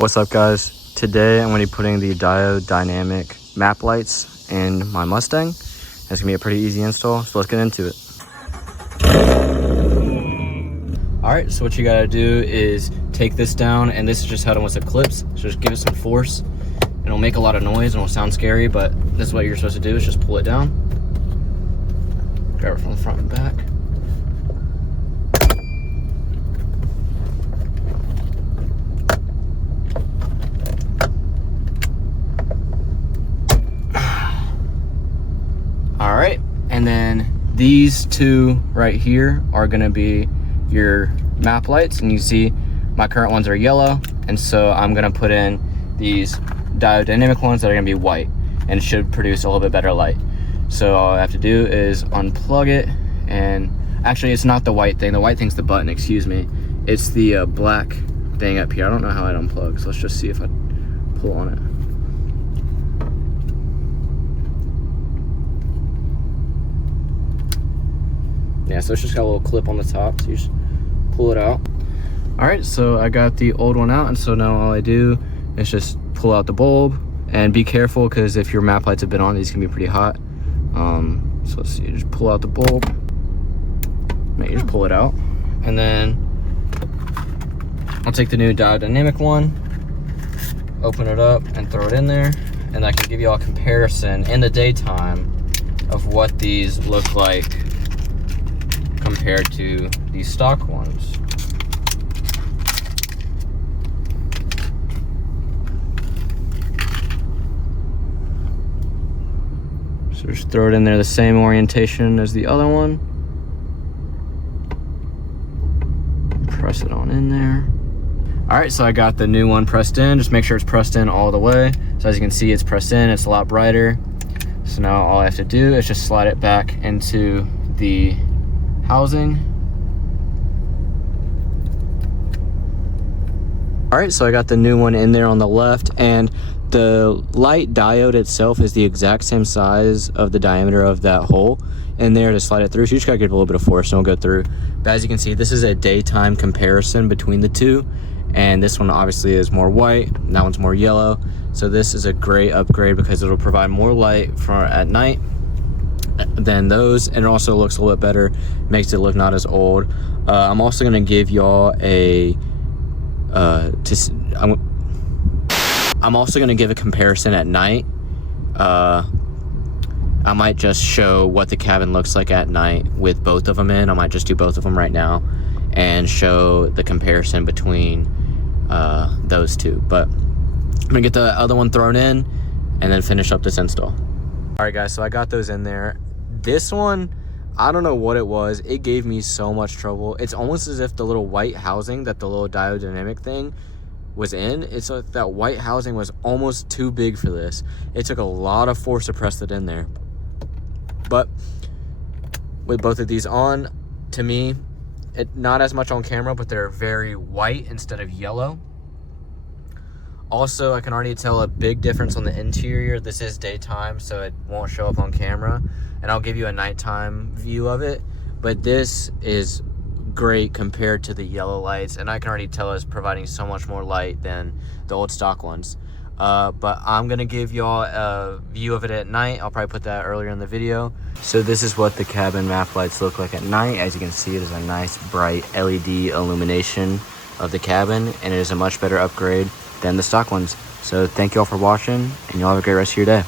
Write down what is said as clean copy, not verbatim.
What's up, guys? Today I'm going to be putting the Diode Dynamic map lights in my Mustang. It's going to be a pretty easy install, so let's get into it. Alright, so what you got to do is take this down, and this is just how it wants to clips. So just give it some force. It'll make a lot of noise and it'll sound scary, but this is what you're supposed to do, is just pull it down. Grab it from the front and back. All right, and then these two right here are gonna be your map lights, and you see my current ones are yellow, and so I'm gonna put in these Diode Dynamic ones that are gonna be white, and it should produce a little bit better light. So all I have to do is unplug it, and actually it's not the white thing. The white thing's the button, excuse me. It's the black thing up here. I don't know how it unplugs, so let's just see if I pull on it. Yeah, so it's just got a little clip on the top, so you just pull it out. All right, so I got the old one out, and so now all I do is just pull out the bulb, and be careful, because if your map lights have been on, these can be pretty hot. So let's see, just pull out the bulb, you just pull it out, and then I'll take the new Diode Dynamic one, open it up, and throw it in there, and I can give you all a comparison in the daytime of what these look like compared to these stock ones. So just throw it in there the same orientation as the other one. Press it on in there. All right, so I got the new one pressed in. Just make sure it's pressed in all the way. So as you can see, it's pressed in, it's a lot brighter. So now all I have to do is just slide it back into the housing. All right, so I got the new one in there on the left, and the light diode itself is the exact same size of the diameter of that hole in there to slide it through. So you just gotta give it a little bit of force and it'll go through. But as you can see, this is a daytime comparison between the two, and this one obviously is more white, and that one's more yellow. So this is a great upgrade because it'll provide more light for at night than those, and it also looks a little bit better, makes it look not as old. I'm also gonna give y'all a I'm also gonna give a comparison at night. I might just show what the cabin looks like at night with both of them in. I might just do both of them right now and show the comparison between those two. But I'm gonna get the other one thrown in and then finish up this install. All right, guys, so I got those in there. This one, I don't know what it was. It gave me so much trouble. It's almost as if the little white housing that the little Diode Dynamic thing was in, it's like that white housing was almost too big for this. It took a lot of force to press it in there. But with both of these on, to me, not as much on camera, but they're very white instead of yellow. Also, I can already tell a big difference on the interior. This is daytime, so it won't show up on camera, and I'll give you a nighttime view of it. But this is great compared to the yellow lights, and I can already tell it's providing so much more light than the old stock ones. But I'm gonna give y'all a view of it at night. I'll probably put that earlier in the video. So this is what the cabin map lights look like at night. As you can see, it is a nice bright LED illumination of the cabin, and it is a much better upgrade than the stock ones. So thank you all for watching, and y'all have a great rest of your day.